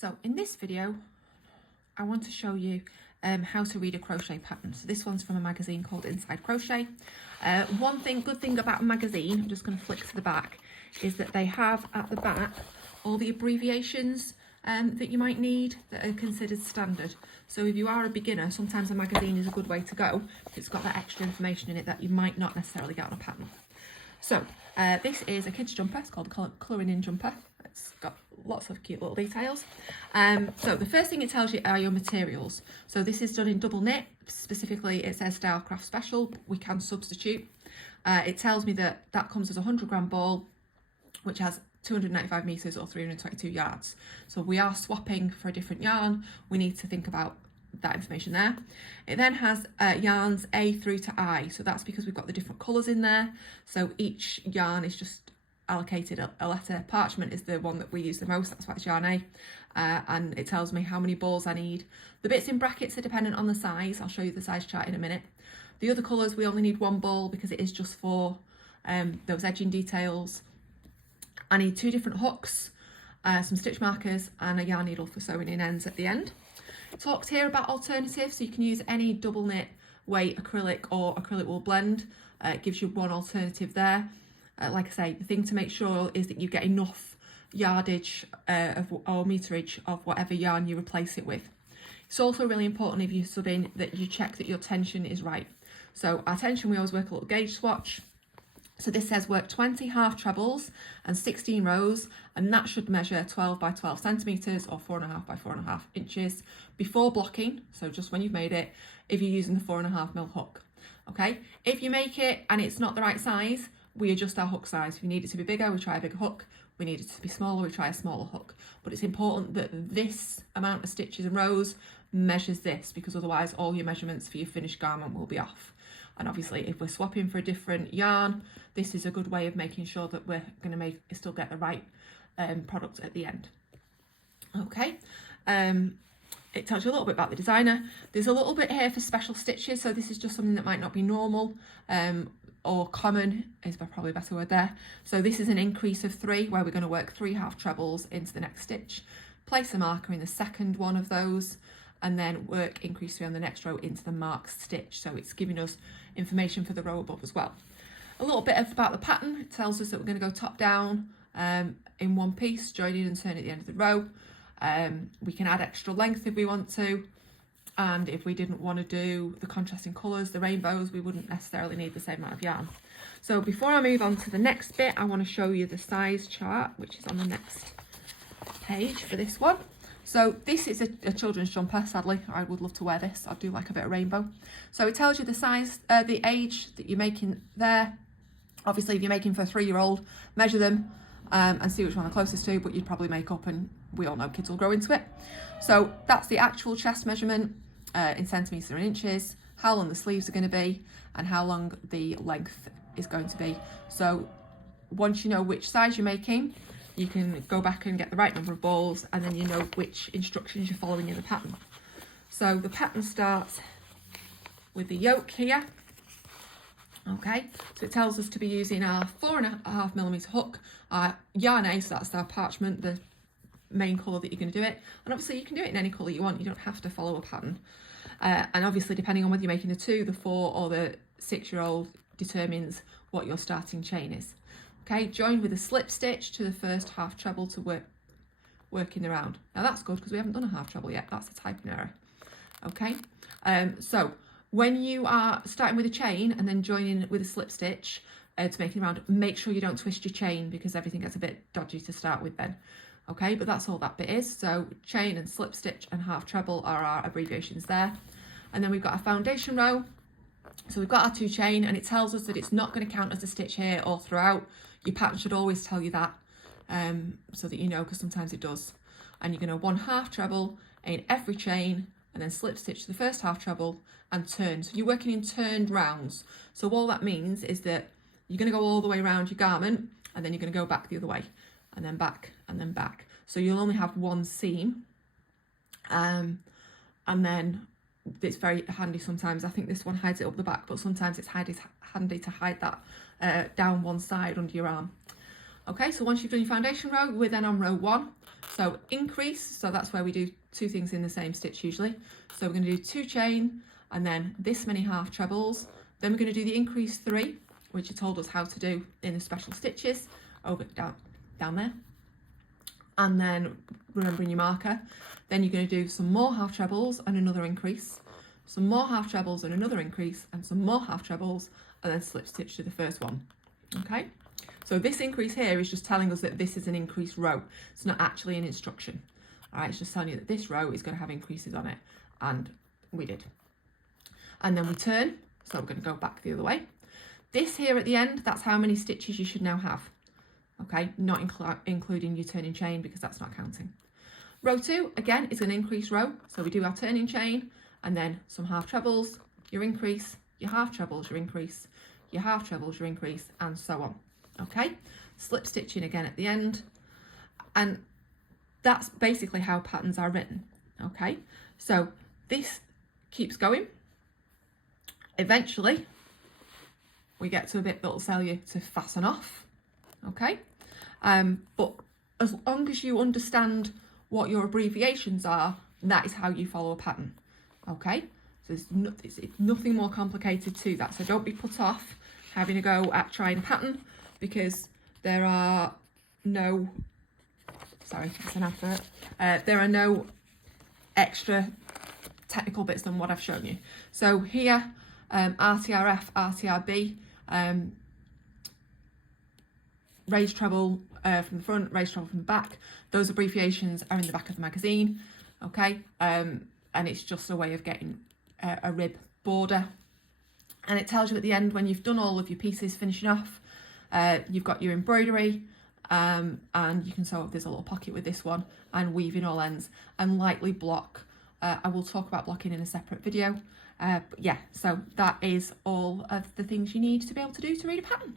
So in this video, I want to show you how to read a crochet pattern. So this one's from a magazine called Inside Crochet. Good thing about a magazine, I'm just going to flick to the back, is that they have at the back all the abbreviations that you might need that are considered standard. So if you are a beginner, sometimes a magazine is a good way to go. It's got that extra information in it that you might not necessarily get on a pattern. So this is a kid's jumper. It's called the Colouring In jumper. It's got lots of cute little details. So the first thing it tells you are your materials. So this is done in double knit. Specifically, it says Style Craft Special, but we can substitute. It tells me that comes as a 100-gram ball, which has 295 metres or 322 yards. So we are swapping for a different yarn. We need to think about that information there. It then has yarns A through to I. So that's because we've got the different colours in there. So each yarn is just allocated a letter. Parchment is the one that we use the most, that's why it's yarn A, and it tells me how many balls I need. The bits in brackets are dependent on the size. I'll show you the size chart in a minute. The other colours, we only need one ball because it is just for those edging details. I need 2 different hooks, some stitch markers and a yarn needle for sewing in ends at the end. It talks here about alternatives, so you can use any double knit, weight, acrylic or acrylic wool blend. It gives you one alternative there. Like I say, the thing to make sure is that you get enough yardage or meterage of whatever yarn you replace it with. It's also really important if you sub in that you check that your tension is right. So our tension, we always work a little gauge swatch. So this says work 20 half trebles and 16 rows, and that should measure 12 by 12 centimetres or 4.5 by 4.5 inches before blocking. So just when you've made it, if you're using the 4.5mm hook. Okay, if you make it and it's not the right size, we adjust our hook size. If you need it to be bigger, we try a bigger hook. We need it to be smaller, we try a smaller hook. But it's important that this amount of stitches and rows measures this, because otherwise all your measurements for your finished garment will be off. And obviously if we're swapping for a different yarn, this is a good way of making sure that we're going to still get the right product at the end. Okay, it tells you a little bit about the designer. There's a little bit here for special stitches, so this is just something that might not be normal or common is probably a better word there. So this is an increase of 3, where we're going to work 3 half trebles into the next stitch, place a marker in the second one of those, and then work increase 3 on the next row into the marked stitch. So it's giving us information for the row above as well. A little bit about the pattern. It tells us that we're going to go top down in one piece, join in and turn at the end of the row. We can add extra length if we want to, and if we didn't want to do the contrasting colours, the rainbows, we wouldn't necessarily need the same amount of yarn. So before I move on to the next bit, I want to show you the size chart, which is on the next page for this one. So this is a children's jumper, sadly. I would love to wear this. I do like a bit of rainbow. So it tells you the size, the age that you're making there. Obviously, if you're making for a 3-year-old, measure them and see which one they're closest to, but you'd probably make up, and we all know kids will grow into it. So that's the actual chest measurement in centimetres and inches, how long the sleeves are going to be, and how long the length is going to be. So once you know which size you're making, you can go back and get the right number of balls, and then you know which instructions you're following in the pattern. So the pattern starts with the yoke here. Okay, so it tells us to be using our 4.5mm hook, our yarn A, so that's our parchment, the main colour that you're going to do it. And obviously you can do it in any colour you want, you don't have to follow a pattern. And obviously depending on whether you're making the 2, the 4 or the 6-year-old determines what your starting chain is. Okay, join with a slip stitch to the first half treble to work in the round. Now that's good because we haven't done a half treble yet, that's a typing error. Okay, so when you are starting with a chain and then joining with a slip stitch to make it round, make sure you don't twist your chain because everything gets a bit dodgy to start with then. Okay, but that's all that bit is. So chain and slip stitch and half treble are our abbreviations there. And then we've got a foundation row. So we've got our 2 chain, and it tells us that it's not going to count as a stitch here or throughout. Your pattern should always tell you that, so that you know, because sometimes it does. And you're going to 1 half treble in every chain, and then slip stitch to the first half treble and turn. So you're working in turned rounds. So all that means is that you're going to go all the way around your garment, and then you're going to go back the other way, and then back, and then back. So you'll only have 1 seam, and then it's very handy sometimes. I think this one hides it up the back, but sometimes it's handy to hide that down one side under your arm. Okay, so once you've done your foundation row, we're then on row 1. So increase, so that's where we do 2 things in the same stitch usually. So we're going to do 2 chain and then this many half trebles. Then we're going to do the increase 3, which it told us how to do in the special stitches over down there. And then remembering your marker, then you're going to do some more half trebles and another increase, some more half trebles and another increase, and some more half trebles, and then slip stitch to the first one. Okay, so this increase here is just telling us that this is an increased row. It's not actually an instruction. All right, it's just telling you that this row is going to have increases on it, and we did. And then we turn, so we're going to go back the other way. This here at the end, that's how many stitches you should now have. Okay, not including your turning chain because that's not counting. Row 2, again, is an increased row. So we do our turning chain and then some half trebles, your increase, your half trebles, your increase, your half trebles, your increase, and so on. Okay, slip stitching again at the end. And that's basically how patterns are written. Okay, so this keeps going. Eventually, we get to a bit that'll tell you to fasten off. Okay, but as long as you understand what your abbreviations are, that is how you follow a pattern. Okay, so it's nothing more complicated to that. So don't be put off having a go at trying a pattern because there are no, sorry, it's an advert. There are no extra technical bits than what I've shown you. So here, RTRF, RTRB, raised treble from the front, raised treble from the back. Those abbreviations are in the back of the magazine, okay? And it's just a way of getting a rib border. And it tells you at the end when you've done all of your pieces finishing off, you've got your embroidery, and you can sew, there's a little pocket with this one, and weave in all ends and lightly block. I will talk about blocking in a separate video. But yeah, so that is all of the things you need to be able to do to read a pattern.